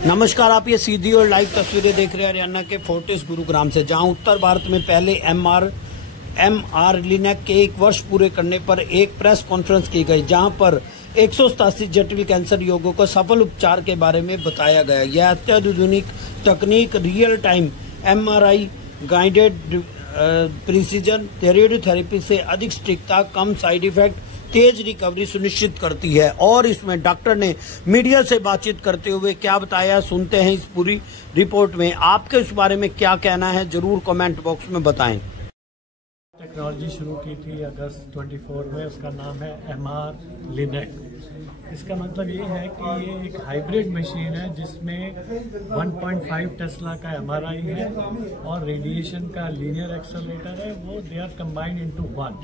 नमस्कार, आप ये सीधी और लाइव तस्वीरें देख रहे हैं हरियाणा के फोर्टिस गुरुग्राम से, जहां उत्तर भारत में पहले एमआर लिनेक के 1 वर्ष पूरे करने पर एक प्रेस कॉन्फ्रेंस की गई, जहां पर 187 जटिल कैंसर रोगों को सफल उपचार के बारे में बताया गया। यह अत्याधुनिक तकनीक real time MRI guided precision radiotherapy से अधिक सटीकता, कम साइड इफेक्ट, तेज रिकवरी सुनिश्चित करती है। और इसमें डॉक्टर ने मीडिया से बातचीत करते हुए क्या बताया, सुनते हैं इस पूरी रिपोर्ट में। आपके इस बारे में क्या कहना है, जरूर कमेंट बॉक्स में बताएं। टेक्नोलॉजी शुरू की थी अगस्त 24 में, उसका नाम है एमआर लिनेक। इसका मतलब ये है कि ये एक हाइब्रिड मशीन है जिसमें 1.5 टेस्ला का एमआरआई है और रेडिएशन का लीनियर एक्सेलरेटर है। वो they are combined into one.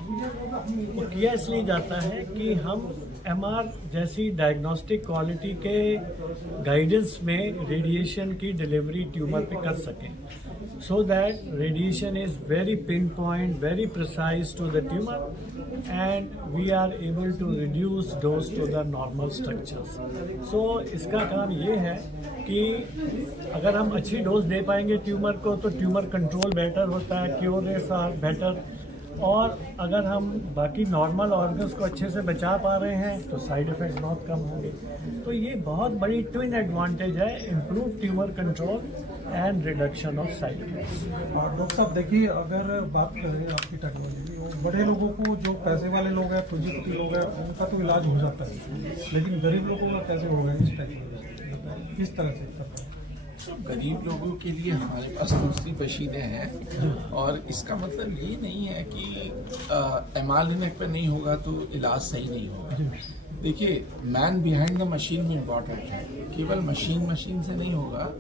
वो किया इसलिए जाता है कि हम एमआर जैसी डायग्नोस्टिक क्वालिटी के गाइडेंस में रेडिएशन की डिलीवरी ट्यूमर पे कर सकें, so that radiation is very pinpoint, very precise to the tumor, and we are able to reduce dose to the normal structures. So इसका काम ये है कि अगर हम अच्छी डोज दे पाएंगे ट्यूमर को तो ट्यूमर कंट्रोल बेटर होता है, क्योर रेट्स आर बेटर, और अगर हम बाकी नॉर्मल ऑर्गन्स को अच्छे से बचा पा रहे हैं तो साइड इफेक्ट्स बहुत कम होंगे। तो ये बहुत बड़ी ट्विन एडवांटेज है, improve tumour control and reduction of side effects. और डॉक्टर साहब देखिए, अगर बात करें आपकी टेक्नोलॉजी की, बड़े लोगों को, जो पैसे वाले लोग हैं, पूंजीपति लोग हैं, उनका तो इलाज हो जाता है, लेकिन गरीब लोगों का कैसे होगा इस टेक्नोलॉजी, किस तरह से करता है? गरीब लोगों के लिए हमारे पास दूसरी मशीनें हैं, और इसका मतलब ये नहीं है कि एमआर लिनेक पे नहीं होगा तो इलाज सही नहीं होगा। देखिए, मैन बिहाइंड द मशीन में इम्पोर्टेंट है। केवल मशीन से नहीं होगा,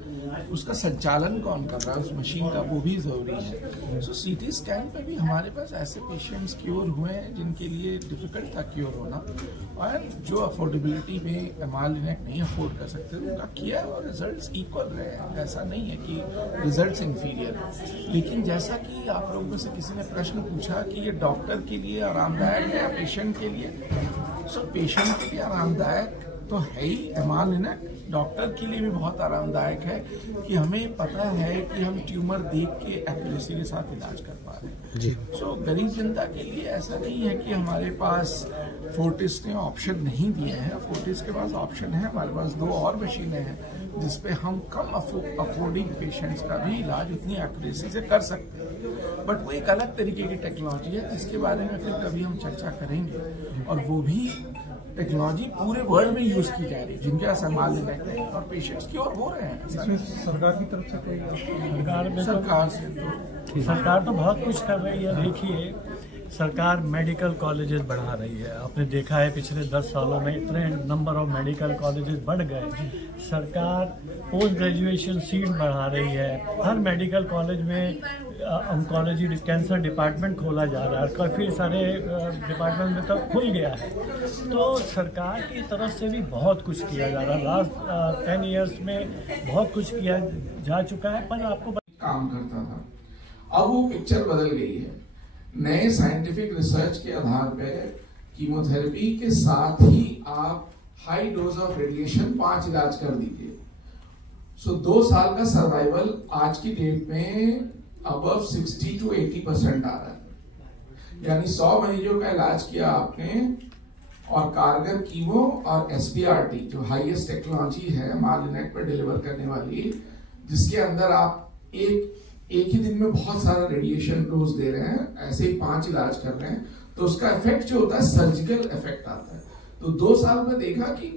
उसका संचालन कौन कर रहा है उस मशीन का, वो भी जरूरी है। सो सीटी स्कैन पे भी हमारे पास ऐसे पेशेंट्स क्योर हुए हैं जिनके लिए डिफिकल्ट था क्योर होना, और जो अफोर्डेबिलिटी में एमआर लिनेक नहीं अफोर्ड कर सकते उनका किया और रिजल्ट्स इक्वल रहे हैं। ऐसा नहीं है कि रिजल्ट्स इंफीरियर है। लेकिन जैसा कि आप लोगों में से किसी ने प्रश्न पूछा कि ये डॉक्टर के लिए आरामदायक है या पेशेंट के लिए, सो पेशेंट के लिए आरामदायक तो है ही एमआर लिनेक, डॉक्टर के लिए भी बहुत आरामदायक है कि हमें पता है कि हम ट्यूमर देख के एक्यूरेसी के साथ इलाज कर पा रहे हैं जी। सो गरीब जनता के लिए ऐसा नहीं है कि हमारे पास फोर्टिस ने ऑप्शन नहीं दिए हैं। फोर्टिस के पास ऑप्शन है, हमारे पास 2 और मशीनें हैं जिसपे हम कम अफोर्डिंग पेशेंट्स का भी इलाज उतनी एक्यूरेसी से कर सकते हैं। बट वो एक अलग तरीके की टेक्नोलॉजी है जिसके बारे में फिर कभी हम चर्चा करेंगे, और वो भी टेक्नोलॉजी पूरे वर्ल्ड में यूज की जा रही है, जिनके पास एमआर लिनेक नहीं और पेशेंट्स क्योर हो रहे हैं। इसमें सरकार की तरफ से कोई सरकार तो बहुत कुछ कर रही है। देखिए, सरकार मेडिकल कॉलेजेस बढ़ा रही है। आपने देखा है पिछले 10 सालों में इतने नंबर ऑफ मेडिकल कॉलेजेस बढ़ गए। सरकार पोस्ट ग्रेजुएशन सीट बढ़ा रही है। हर मेडिकल कॉलेज में ऑन्कोलॉजी कैंसर डिपार्टमेंट खोला जा रहा है। काफ़ी सारे डिपार्टमेंट में तो खुल गया है। तो सरकार की तरफ से भी बहुत कुछ किया जा रहा है। लास्ट 10 ईयर्स में बहुत कुछ किया जा चुका है। पर आपको काम करता था, अब वो पिक्चर बदल गई है। नए साइंटिफिक रिसर्च के आधार पर कीमोथेरेपी के साथ ही आप हाई डोज ऑफ रेडिएशन 5 इलाज कर दीजिए। सो 2 साल का सर्वाइवल आज की डेट में अबव 60 to 80% आ रहा है। यानी 100 मरीजों का इलाज किया आपने, और कारगर कीमो और एसपीआरटी जो हाईएस्ट टेक्नोलॉजी है एमआर लिनेक पर डिलीवर करने वाली, जिसके अंदर आप एक ही दिन में बहुत सारा रेडिएशन डोज दे रहे हैं, ऐसे ही 5 इलाज कर रहे हैं, तो उसका इफेक्ट जो होता है सर्जिकल इफेक्ट आता है। तो 2 साल में देखा कि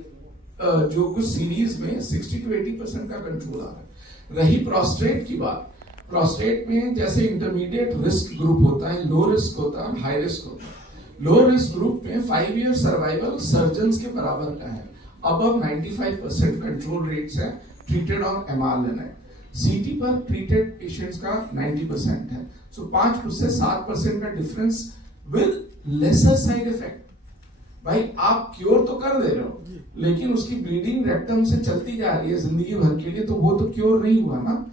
जो कुछ सीरीज में 60 to 80% का कंट्रोल आ रहा है। रही प्रोस्टेट की बात, प्रोस्टेट में जैसे इंटरमीडिएट रिस्क ग्रुप होता है, लो रिस्क होता है, हाई रिस्क होता है। लो रिस्क ग्रुप में 5 ईयर सर्वाइवल सर्जन्स के बराबर का है। अबव 95% कंट्रोल रेट्स है ट्रीटेड ऑन एमआर लिनेक। सीटी पर ट्रीटेड पेशेंट्स का 90% है। सो 5 से 7% का difference with laser side effect. भाई, आप क्योर तो कर दे रहे हो, लेकिन उसकी ब्लीडिंग रेक्टम से चलती जा रही है जिंदगी भर के लिए, तो वो तो क्योर नहीं हुआ ना।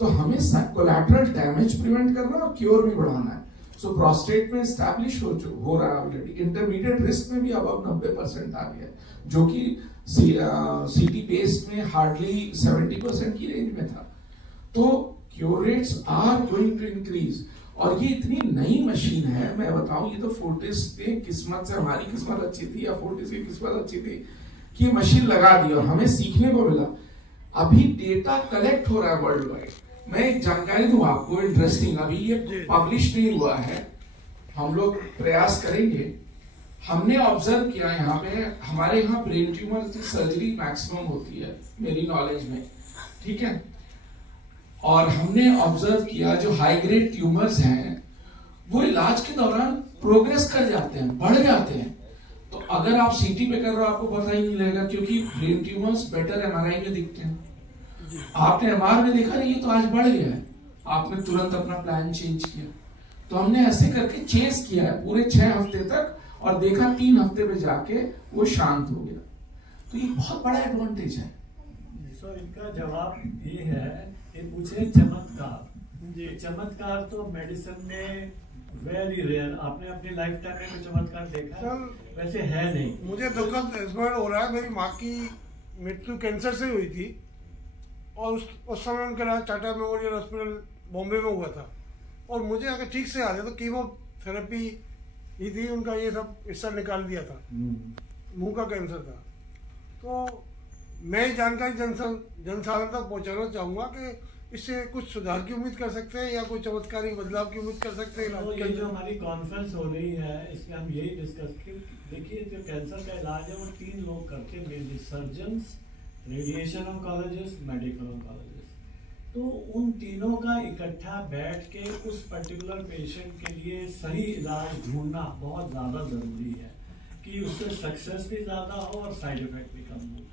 तो हमें कोलैटरल डैमेज प्रिवेंट करना और क्योर भी बढ़ाना है। सो प्रोस्टेट में स्टैब्लिश हो रहा है ऑलरेडी। इंटरमीडिएट रिस्क में भी अब 90% आ गया है, जो कि सीटी बेस्ड में हार्डली 70% की रेंज में था। तो cure rates are going to increase. और ये इतनी नई मशीन है, मैं बताऊं, ये तो फोर्टिस ने किस्मत से, हमारी किस्मत अच्छी थी या फोर्टिस की किस्मत अच्छी थी कि ये मशीन लगा दी और हमें सीखने को मिला। अभी डेटा कलेक्ट हो रहा है वर्ल्ड वाइड। मैं एक जानकारी दूं आपको इंटरेस्टिंग, अभी ये पब्लिश नहीं हुआ है, हम लोग प्रयास करेंगे। हमने ऑब्जर्व किया यहाँ पे, हमारे यहाँ ब्रेन ट्यूमर की सर्जरी मैक्सिमम होती है मेरी नॉलेज में, ठीक है। और हमने ऑब्जर्व किया जो हाई ग्रेड ट्यूमर्स हैं वो इलाज के दौरान प्रोग्रेस कर जाते हैं, बढ़ जाते हैं। तो अगर आप सीटी पे कर रहे हो आपको पता ही नहीं लगेगा, क्योंकि ब्रेन ट्यूमर्स बेटर एमआरआई में दिखते हैं। आपने एमआर में देखा ये तो आज बढ़ गया है, आपने तुरंत अपना प्लान चेंज किया। तो हमने ऐसे करके चेस किया है पूरे 6 हफ्ते तक और देखा 3 हफ्ते में जाके वो शांत हो गया। तो ये बहुत बड़ा एडवांटेज है। सो इनका जवाब ये है, ये पूछे चमत्कार। चमत्कार तो मेडिसिन में वेरी रेयर, आपने अपनी लाइफ टाइम में चमत्कार देखा? वैसे है नहीं। मुझे दुखद इस बार हो रहा है, मेरी माँ की मृत्यु कैंसर से हुई थी और उस समय उनका इलाज टाटा मेमोरियल हॉस्पिटल बॉम्बे में हुआ था। और मुझे अगर ठीक से याद है तो कीमोथेरेपी ही थी, उनका ये सब हिस्सा निकाल दिया था, मुंह का कैंसर था। तो मैं जानकारी जनसाधारण तक पहुंचाना चाहूंगा कि इससे कुछ सुधार की उम्मीद कर सकते हैं या कोई चमत्कारी बदलाव की उम्मीद कर सकते हैं। तो ये जो हमारी कॉन्फ्रेंस हो रही है इसमें हम यही डिस्कस की, देखिए जो कैंसर का इलाज है वो 3 लोग करते हैं mainly, surgeons, radiation oncologist, medical oncologist. तो उन तीनों का इकट्ठा बैठ के उस पर्टिकुलर पेशेंट के लिए सही इलाज ढूंढना बहुत ज़्यादा ज़रूरी है कि उससे सक्सेस भी ज़्यादा हो और साइड इफेक्ट भी कम हो।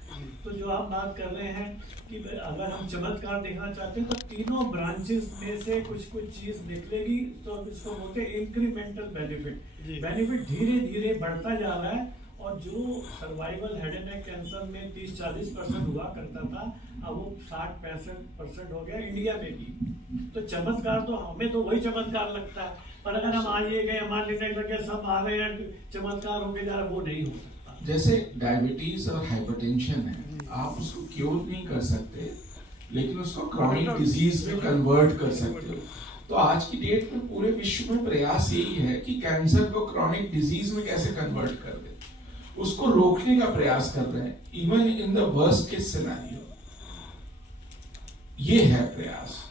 तो जो आप बात कर रहे हैं कि अगर हम चमत्कार देखना चाहते हैं तो तीनों ब्रांचेस में से कुछ चीज निकलेगी, तो इसको बोलते हैं इंक्रीमेंटल बेनिफिट। बेनिफिट धीरे धीरे बढ़ता जा रहा है और जो survival head and neck cancer में 30-40% हुआ करता था, अब वो 60-65% हो गया इंडिया में भी। तो चमत्कार तो हमें तो वही चमत्कार लगता है, पर अगर हम आज ये गए हमारे लिखने लगे सब आ रहे हैं चमत्कार हो गया, वो नहीं हो सकता। जैसे डायबिटीज और हाइपरटेंशन है, आप उसको क्योर नहीं कर सकते लेकिन उसको क्रॉनिक डिजीज में कन्वर्ट कर सकते हो। तो आज की डेट में पूरे विश्व में प्रयास यही है कि कैंसर को क्रॉनिक डिजीज में कैसे कन्वर्ट कर दे, उसको रोकने का प्रयास कर रहे हैं, even in the worst case scenario. ये है प्रयास।